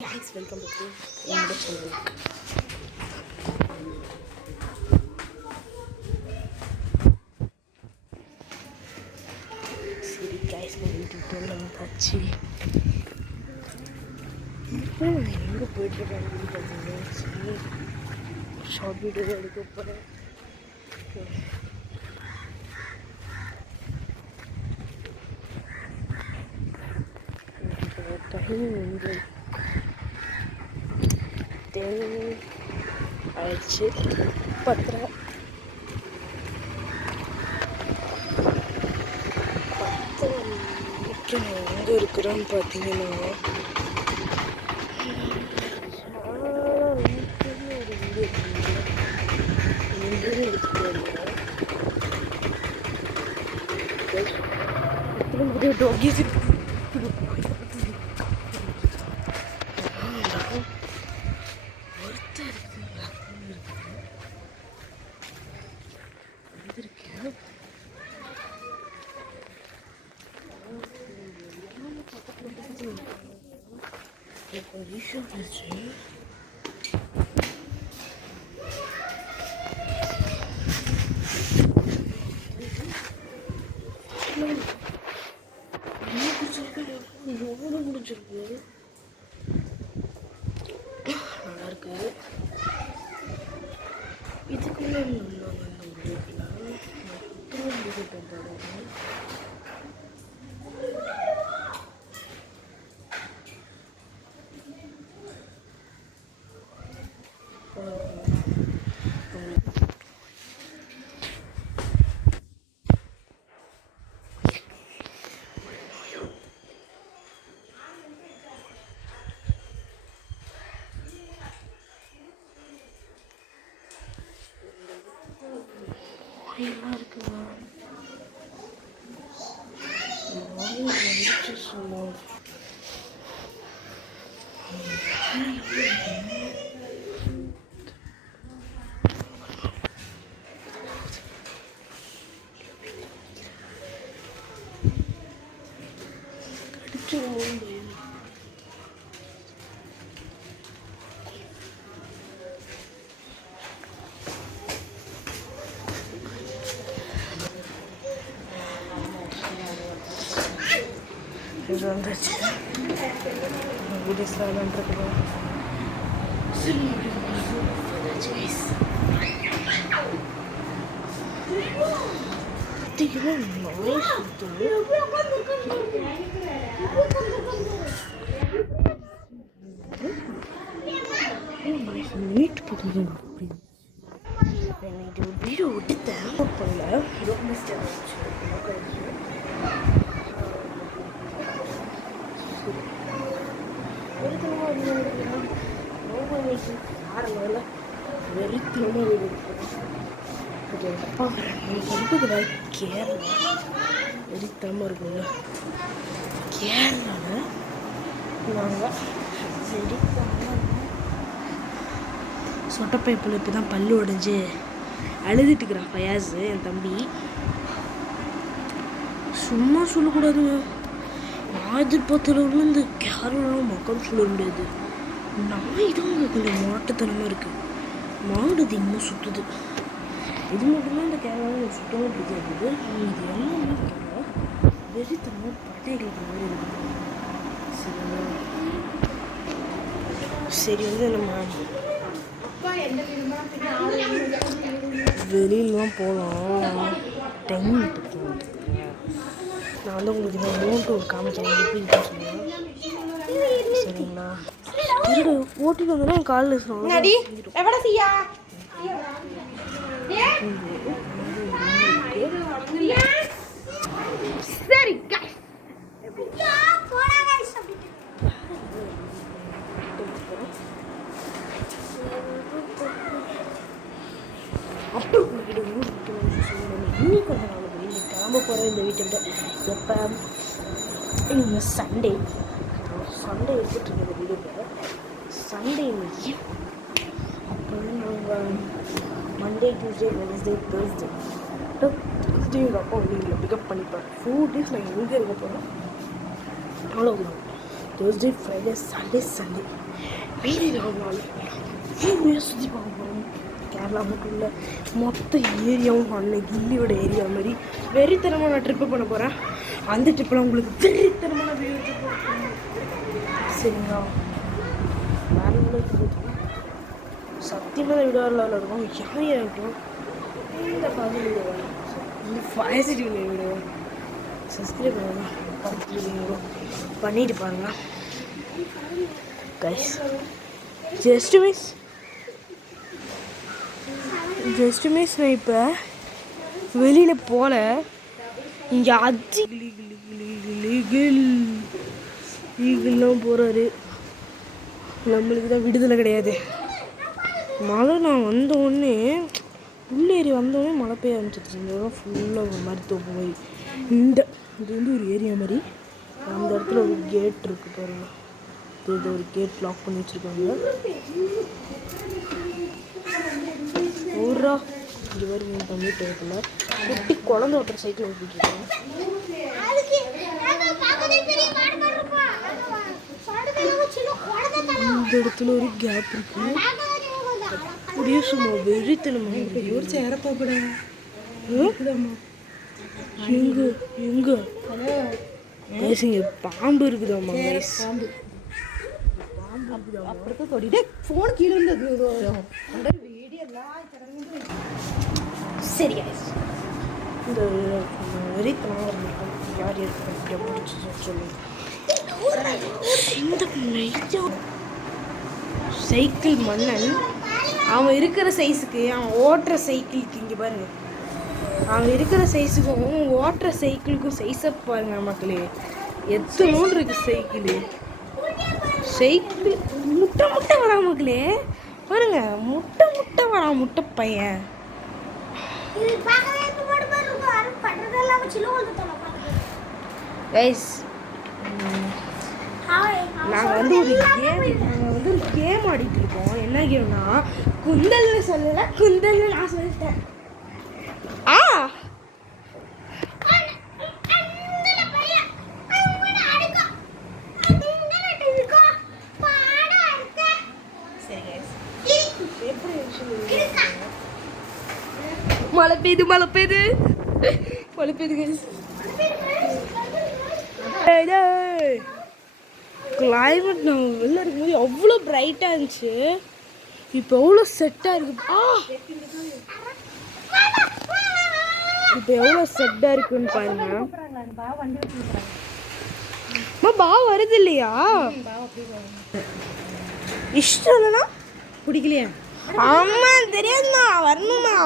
guys, welcome back to என்னோட channel. சரி guys, நான் வீட்டுக்கு வந்தாச்சு. இப்போ நான் எங்கே போயிட்டுருக்கேன்னு பார்த்தீங்கன்னா சரி ஷார்ட் வீடியோ தான் எடுக்க போகிறேன். டைம் வந்து 10 ஆயிடுச்சு. 10 மணிக்கு நான் எங்கே இருக்கிறேன்னு பார்த்தீங்கன்னா டாகிஸ் கொஞ்சம் ஆச்சு. எவ்வளோ முடிஞ்சிருக்கு, நல்லா இருக்கு. இதுக்குள்ள நல்லா இருக்குங்க. வந்துச்சு சும்மா கடிச்சிருமோன்னு பயம். இது வந்துச்சு வீடியோஸ்லாம்ன்றது நீட் போகுது. இது ஒரு வீடியோ விட்டுத்தேன் பண்ணல. வெறித்தனமாக கேரளா வெறித்தனமாக இருக்குங்க. கேரளாவில் நாங்கள் சொட்டப்பைப்பில் இப்போ தான் பல்லு உடைஞ்சு அழுதுட்டு இருக்கிறான் ஃபயாஸு, என் தம்பி. சும்மா சொல்லக்கூடாதுங்க. நான் எதிர்பார்த்தளவுல இந்த கேரளாவும் மக்கள் சொல்ல முடியாது. நாய் தான் கொஞ்சம் மாட்டுத்தனமாக இருக்குது. மாடு அதிகமாக சுற்றுது. இது மட்டும்தான் இந்த கேரளாவில் எனக்கு சுத்தமாக பிடிக்காது. இது எல்லாமே கேரளா வெறித்தனமாக பட்டைகள் மாதிரி இருக்குது. சரிங்களா? சரி வந்து நம்ம வெளியிலாம் போகலாம். டைம் எடுத்துக்கலாம். நான் வந்து உங்களுக்கு இந்த அமௌண்ட்டு ஒரு காமிக்கிறேன் எப்படி இருக்குன்னு சொல்லுவேன். சரிங்களா? இருடு ஓட்டிட்டு வந்தோன்னா என் காலில் சரி அப்போ உங்ககிட்ட ஊர் இன்னைக்கு வந்து நான் வெளியில் கிளம்ப போகிறேன். இந்த வீட்டை விட எப்போ இங்கே சண்டே எடுத்துகிட்டு இருக்க வீடியோவில் சண்டே இன்னைக்கு. அப்போ வந்து நாங்கள் மண்டே, டியூஸ்டே, வெனஸ்டே, தேர்ஸ்டே எங்கள் அப்பா வந்து எங்களை பிக்கப் பண்ணிப்பார். 4 days நான் எங்கே இருக்க போகிறோம் அவ்வளோதான். தேர்ஸ்டே ஃப்ரைடே சாட்டர்டே சண்டே மீதி 4 நாள் ஃபுல்லாக சுற்றி பார்க்க போகிறோம். கேரளா மட்டும் இல்லை, மொத்த ஏரியாவும் அன்னைக்கு கில்லியோட ஏரியா மாதிரி வெறித்தனமாக நான் ட்ரிப்பு பண்ண போகிறேன். அந்த ட்ரிப்பில் உங்களுக்கு வெறித்தனமான வீடியோ சரிங்களா? வேறு உள்ள சத்தியமாக விடாரில் இருக்கும். யார் இருக்கும் இந்த பாதி வீடியோ இந்த ஃபயர் வீடியோ சப்ஸ்கிரைப் பண்ணலாம், பண்ணிட்டு பாருங்க கைஸ். ஜஸ்ட் மிஸ் நான் இப்போ வெளியில் போல இங்கே ஈகிள்லாம் போகிறாரு. நம்மளுக்கு தான் விடுதலை கிடையாது. மழை நான் வந்தோடனே உள்ளேரி வந்தோடனே மழை பெய்ய ஆரம்பிச்சிருச்சு. இந்த ஃபுல்லாக ஒரு மாதிரி தோப்பு மாதிரி இது வந்து ஒரு ஏரியா மாதிரி. அந்த இடத்துல ஒரு கேட் இருக்குது பாருங்க. இது ஒரு கேட் லாக் பண்ணி வச்சுருக்காங்க. ஊரா இது மாதிரி மீன் பண்ணிட்டு இருக்கல குட்டி குழந்தை ஓட்டுற சைக்கிள் ஓட்டிட்டுருக்காங்க. இந்த இடத்துல ஒரு கேப் இருக்கு. அப்படியே சும்மா வெறித்தனமாக ஒரு சேர போகக்கூடாது. எங்க எங்க இங்கே பாம்பு இருக்குதாம்மா? சரி இந்த வெறித்தனமாக இருந்திருக்கும். யார் யாருக்கு பிடிச்சி சொல்லுங்க. இந்த சைக்கிள் மன்னன் அவன் இருக்கிற சைஸுக்கு அவன் ஓட்டுற சைக்கிளுக்கு இங்கே பாருங்க, அவன் இருக்கிற சைஸுக்கும் ஓட்டுற சைக்கிளுக்கும் சைஸை பாருங்க மக்களே. எத்தனோன்னு இருக்கு சைக்கிள் முட்டை வரா மக்களே. பாருங்க முட்டை வரா முட்டை பையன். கைஸ் நாங்கள் வந்து ஒரு கேம் ஆடிட்டு இருக்கோம். என்ன கேம்னா குந்தல்னு சொல்லலை, குந்தல்னு நான் சொல்லிட்டேன். மழை பெய்யுது கிளைமேட் நான் வெளில இருக்கும்போது அவ்வளோ பிரைட்டாக இருந்துச்சு. இப்போ எவ்வளோ செட்டாக இருக்குன்னு பாருங்க. பா வருது இல்லையா? இஷ்டம் இல்லைன்னா பிடிக்கலையா? ஆமா தெரியாதுண்ணா வரணுமா?